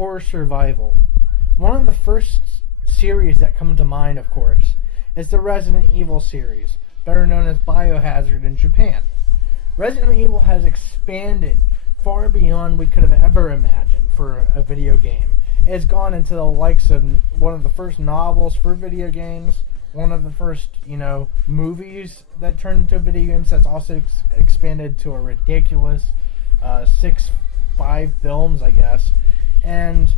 horror survival. One of the first series that come to mind, of course, is the Resident Evil series, better known as Biohazard in Japan. Resident Evil has expanded far beyond we could have ever imagined for a video game. It has gone into the likes of one of the first novels for video games, one of the first, movies that turned into video games that's also expanded to a ridiculous 5 films, I guess. And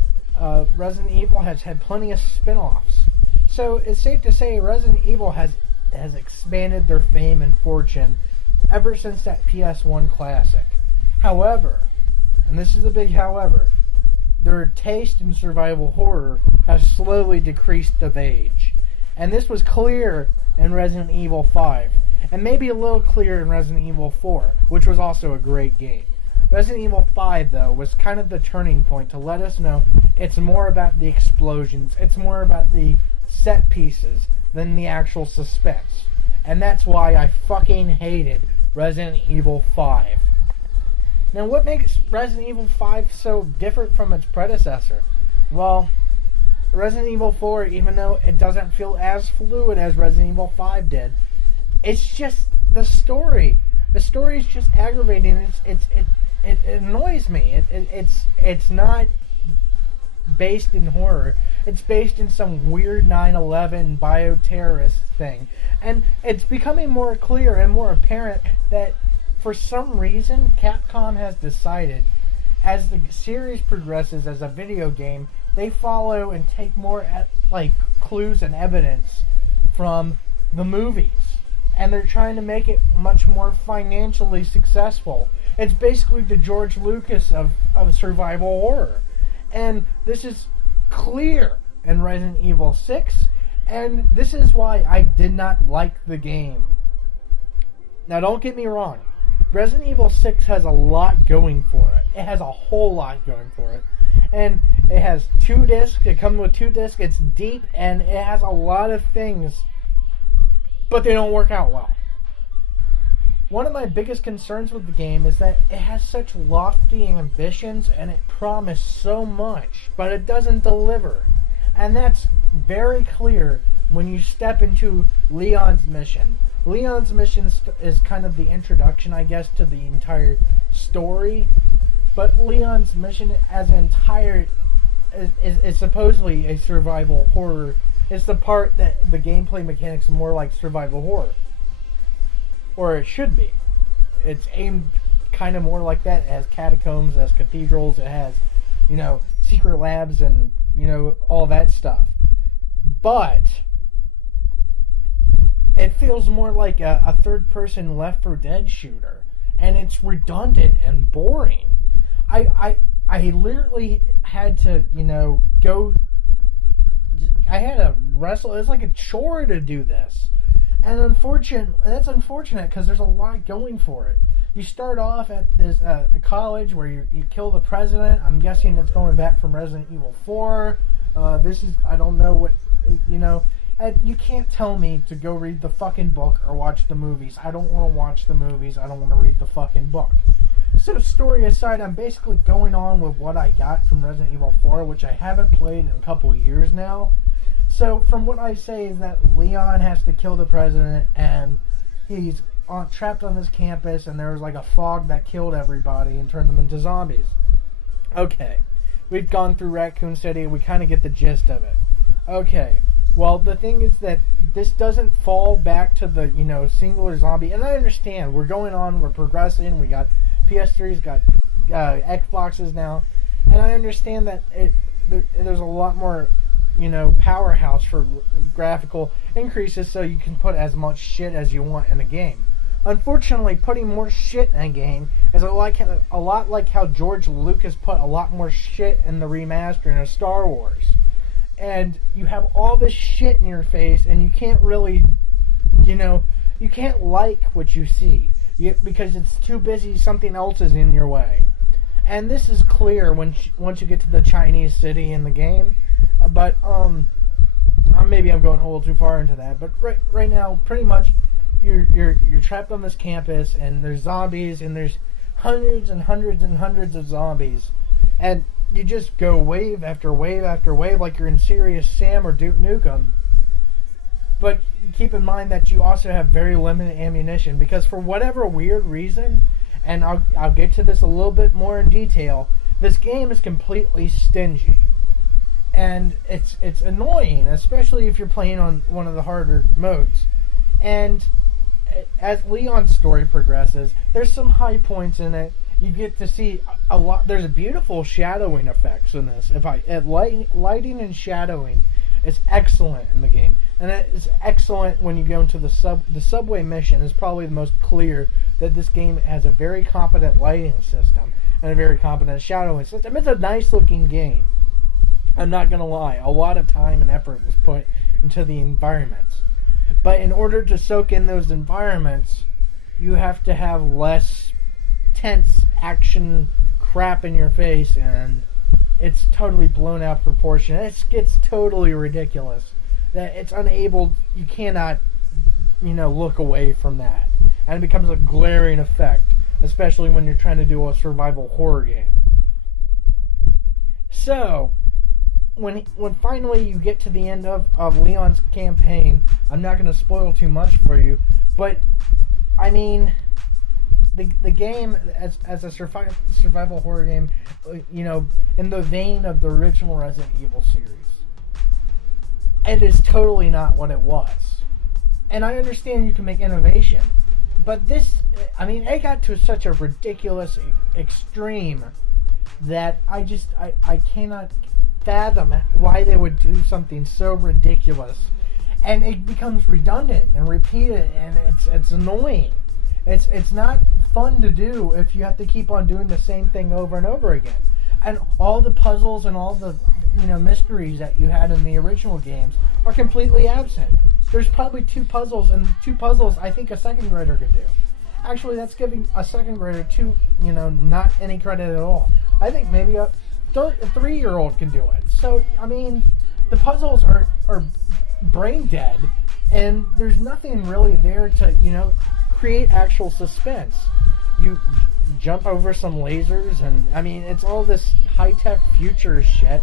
Resident Evil has had plenty of spin-offs. So it's safe to say Resident Evil has expanded their fame and fortune ever since that PS1 classic. However, and this is a big however, their taste in survival horror has slowly decreased of age. And this was clear in Resident Evil 5, and maybe a little clearer in Resident Evil 4, which was also a great game. Resident Evil 5, though, was kind of the turning point to let us know it's more about the explosions, it's more about the set pieces than the actual suspense. And that's why I fucking hated Resident Evil 5. Now, what makes Resident Evil 5 so different from its predecessor? Well, Resident Evil 4, even though it doesn't feel as fluid as Resident Evil 5 did, it's just the story. The story is just aggravating. It annoys me. It's not based in horror. It's based in some weird 9/11 bioterrorist thing. And it's becoming more clear and more apparent that for some reason Capcom has decided as the series progresses as a video game, they follow and take more clues and evidence from the movies. And they're trying to make it much more financially successful. It's basically the George Lucas of survival horror. And this is clear in Resident Evil 6, and this is why I did not like the game. Now, don't get me wrong. Resident Evil 6 has a lot going for it. It has a whole lot going for it. And it has 2 discs. It comes with 2 discs. It's deep, and it has a lot of things, but they don't work out well. One of my biggest concerns with the game is that it has such lofty ambitions and it promised so much, but it doesn't deliver. And that's very clear when you step into Leon's mission. Leon's mission is kind of the introduction, I guess, to the entire story. But Leon's mission as an entire is supposedly a survival horror. It's the part that the gameplay mechanics are more like survival horror. Or it should be. It's aimed kind of more like that. It has catacombs, it has cathedrals, it has, secret labs and, all that stuff. But it feels more like a third-person Left 4 Dead shooter. And it's redundant and boring. I literally had to, go... I had to wrestle. It's like a chore to do this. And that's unfortunate because there's a lot going for it. You start off at this college where you kill the president. I'm guessing it's going back from Resident Evil 4. I don't know what, you can't tell me to go read the fucking book or watch the movies. I don't want to watch the movies. I don't want to read the fucking book. So story aside, I'm basically going on with what I got from Resident Evil 4, which I haven't played in a couple of years now. So from what I say is that Leon has to kill the president, and he's trapped on this campus, and there was like a fog that killed everybody and turned them into zombies. Okay, we've gone through Raccoon City, and we kind of get the gist of it. Okay, well, the thing is that this doesn't fall back to the, singular zombie, and I understand, we're going on, we're progressing, we got PS3s, got Xboxes now, and I understand that there's a lot more powerhouse for graphical increases so you can put as much shit as you want in a game. Unfortunately, putting more shit in a game is a lot like how George Lucas put a lot more shit in the remastering of Star Wars. And you have all this shit in your face and you can't really, you can't like what you see because it's too busy, something else is in your way. And this is clear once you get to the Chinese city in the game. But maybe I'm going a little too far into that. But right now, pretty much, you're trapped on this campus, and there's zombies, and there's hundreds and hundreds and hundreds of zombies, and you just go wave after wave after wave like you're in Serious Sam or Duke Nukem. But keep in mind that you also have very limited ammunition because for whatever weird reason, and I'll get to this a little bit more in detail, this game is completely stingy. And it's annoying, especially if you're playing on one of the harder modes. And as Leon's story progresses, there's some high points in it. You get to see a lot. There's a beautiful shadowing effects in this. Lighting and shadowing is excellent in the game, and it is excellent when you go into the subway mission. Is probably the most clear that this game has a very competent lighting system and a very competent shadowing system. It's a nice looking game. I'm not gonna lie. A lot of time and effort was put into the environments, but in order to soak in those environments, you have to have less tense action crap in your face, and it's totally blown out of proportion. It gets totally ridiculous. That it's unable, you cannot, look away from that. And it becomes a glaring effect, especially when you're trying to do a survival horror game. So, when finally you get to the end of Leon's campaign, I'm not going to spoil too much for you, but, I mean, the game, as a survival horror game, in the vein of the original Resident Evil series, it is totally not what it was. And I understand you can make innovation, but this, it got to such a ridiculous extreme that I cannot fathom why they would do something so ridiculous. And it becomes redundant and repeated, and it's annoying. It's not fun to do if you have to keep on doing the same thing over and over again. And all the puzzles and all the mysteries that you had in the original games are completely absent. There's probably two puzzles, and two puzzles I think a second grader could do. Actually, that's giving a second grader not any credit at all. I think maybe a 3-year-old can do it. So, the puzzles are brain dead, and there's nothing really there to, create actual suspense. You jump over some lasers, and it's all this high-tech future shit,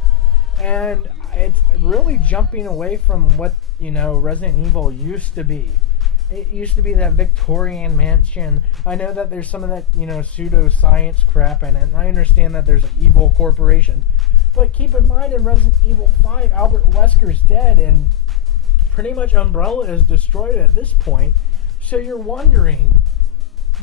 and it's really jumping away from what Resident Evil used to be. It used to be that Victorian mansion. I know that there's some of that pseudo-science crap in it, and I understand that there's an evil corporation, but keep in mind, in Resident Evil 5, Albert Wesker's dead, and pretty much Umbrella is destroyed at this point. So you're wondering,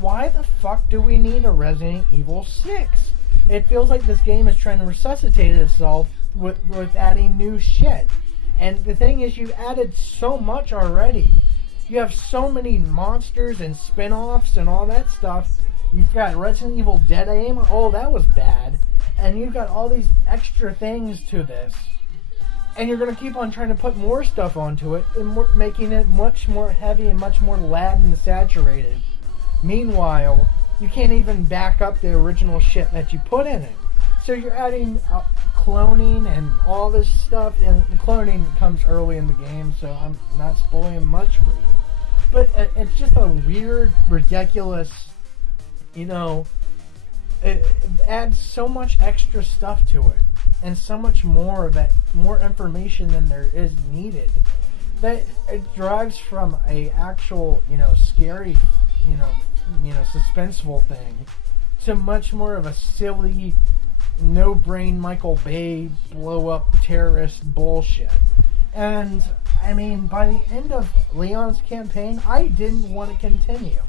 why the fuck do we need a Resident Evil 6? It feels like this game is trying to resuscitate itself with adding new shit. And the thing is, you've added so much already. You have so many monsters and spin-offs and all that stuff. You've got Resident Evil Dead Aim. Oh, that was bad. And you've got all these extra things to this. And you're going to keep on trying to put more stuff onto it and making it much more heavy and much more Latin saturated. Meanwhile, you can't even back up the original shit that you put in it. So you're adding cloning and all this stuff, and cloning comes early in the game, so I'm not spoiling much for you. But it's just a weird, ridiculous, it adds so much extra stuff to it, and so much more information than there is needed, that it drives from a actual, scary, suspenseful thing to much more of a silly, no-brain Michael Bay blow-up terrorist bullshit. And, by the end of Leon's campaign, I didn't want to continue.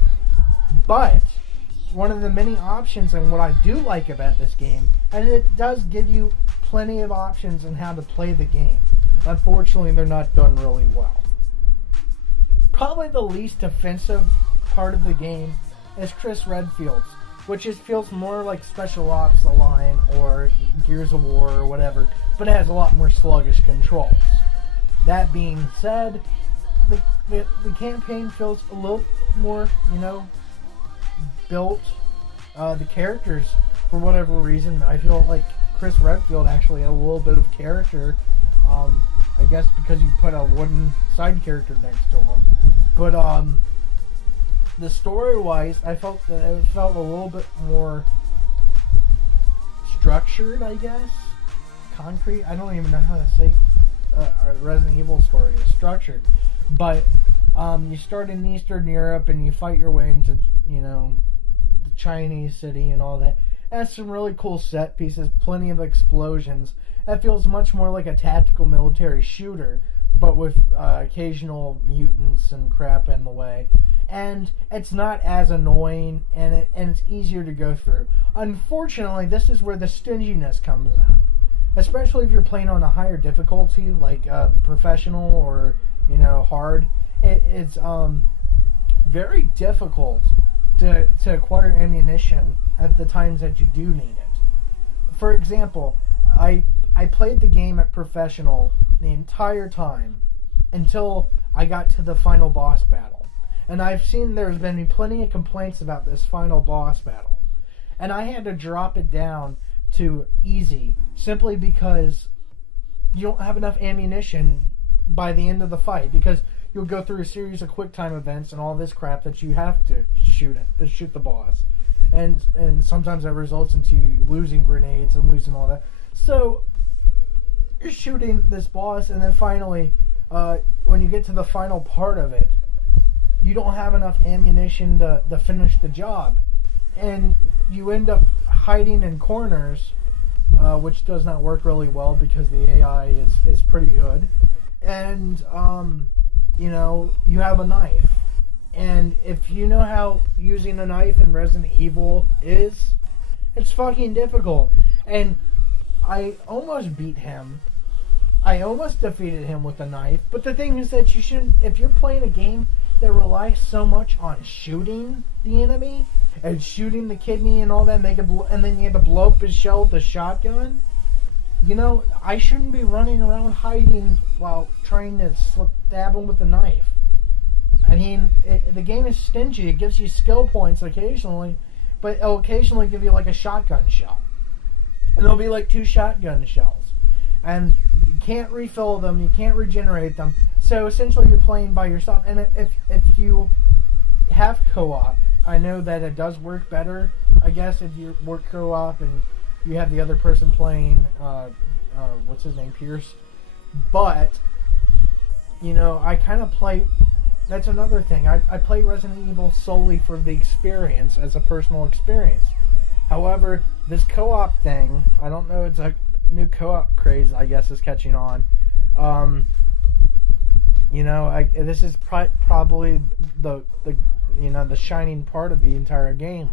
But one of the many options, and what I do like about this game, is it does give you plenty of options on how to play the game. Unfortunately, they're not done really well. Probably the least offensive part of the game is Chris Redfield's, which feels more like Special Ops: The Line or Gears of War or whatever, but it has a lot more sluggish controls. That being said, the campaign feels a little more, built. The characters, for whatever reason, I feel like Chris Redfield actually had a little bit of character. I guess because you put a wooden side character next to him. But the story-wise, I felt that it felt a little bit more structured, I guess. concrete. I don't even know how to say a Resident Evil story is structured, but you start in Eastern Europe and you fight your way into, the Chinese city and all that. It has some really cool set pieces, plenty of explosions. That feels much more like a tactical military shooter, but with occasional mutants and crap in the way. And it's not as annoying, and it's easier to go through. Unfortunately, this is where the stinginess comes in. Especially if you're playing on a higher difficulty, like professional or, hard. It's very difficult to acquire ammunition at the times that you do need it. For example, I played the game at professional the entire time until I got to the final boss battle. And I've seen there's been plenty of complaints about this final boss battle. And I had to drop it down to easy simply because you don't have enough ammunition by the end of the fight, because you'll go through a series of quick time events and all this crap that you have to shoot the boss. And sometimes that results into you losing grenades and losing all that. So you're shooting this boss, and then finally, when you get to the final part of it, you don't have enough ammunition to finish the job. And you end up hiding in corners, which does not work really well because the AI is pretty good. And, you have a knife. And if you know how using a knife in Resident Evil is, it's fucking difficult. And I almost beat him. I almost defeated him with a knife. But the thing is that you shouldn't, if you're playing a game that relies so much on shooting the enemy and shooting the kidney and all that, and then you have to blow up his shell with a shotgun, I shouldn't be running around hiding while trying to stab him with a knife. I mean, the game is stingy. It gives you skill points occasionally, but it'll occasionally give you like a shotgun shell. And there'll be like 2 shotgun shells. And you can't refill them, you can't regenerate them. So essentially you're playing by yourself. And if you have co-op, I know that it does work better, I guess, if you work co-op and you have the other person playing, what's his name, Pierce. But, I kind of play... That's another thing. I play Resident Evil solely for the experience, as a personal experience. However, this co-op thing, I don't know, it's a new co-op craze, I guess, is catching on. This is probably the shining part of the entire game.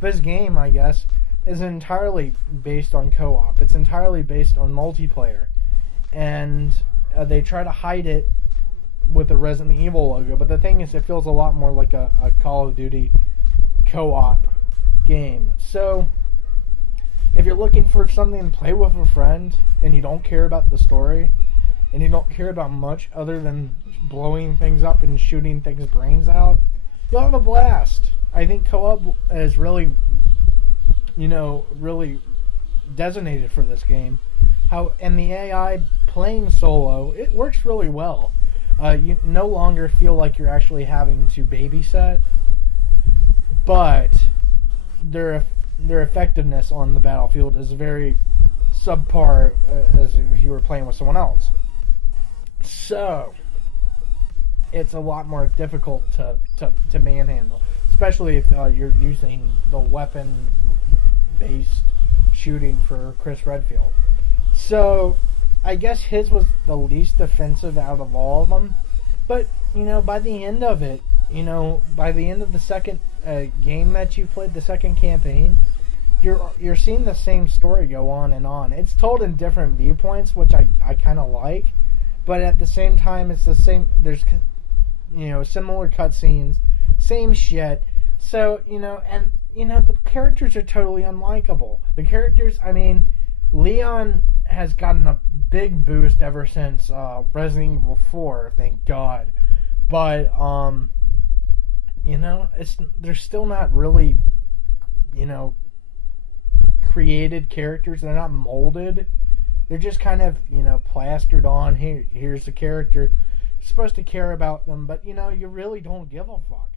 This game, I guess, is entirely based on co-op. It's entirely based on multiplayer. And they try to hide it with the Resident Evil logo, but the thing is, it feels a lot more like a Call of Duty co-op game. So, if you're looking for something to play with a friend, and you don't care about the story, and you don't care about much other than blowing things up and shooting things' brains out, you'll have a blast. I think co-op is really, really designated for this game. And the AI playing solo, it works really well. You no longer feel like you're actually having to babysit, but their effectiveness on the battlefield is very subpar as if you were playing with someone else. So it's a lot more difficult to manhandle, especially if you're using the weapon-based shooting for Chris Redfield. So I guess his was the least offensive out of all of them. But, by the end of it, by the end of the second game that you played, the second campaign, you're seeing the same story go on and on. It's told in different viewpoints, which I kind of like. But at the same time, it's the same. There's, similar cutscenes, same shit. So, the characters are totally unlikable. The characters, Leon has gotten a big boost ever since Resident Evil 4, thank God. But, they're still not really, created characters. They're not molded. They're just kind of, plastered on. Here's the character. You're supposed to care about them, but, you really don't give a fuck.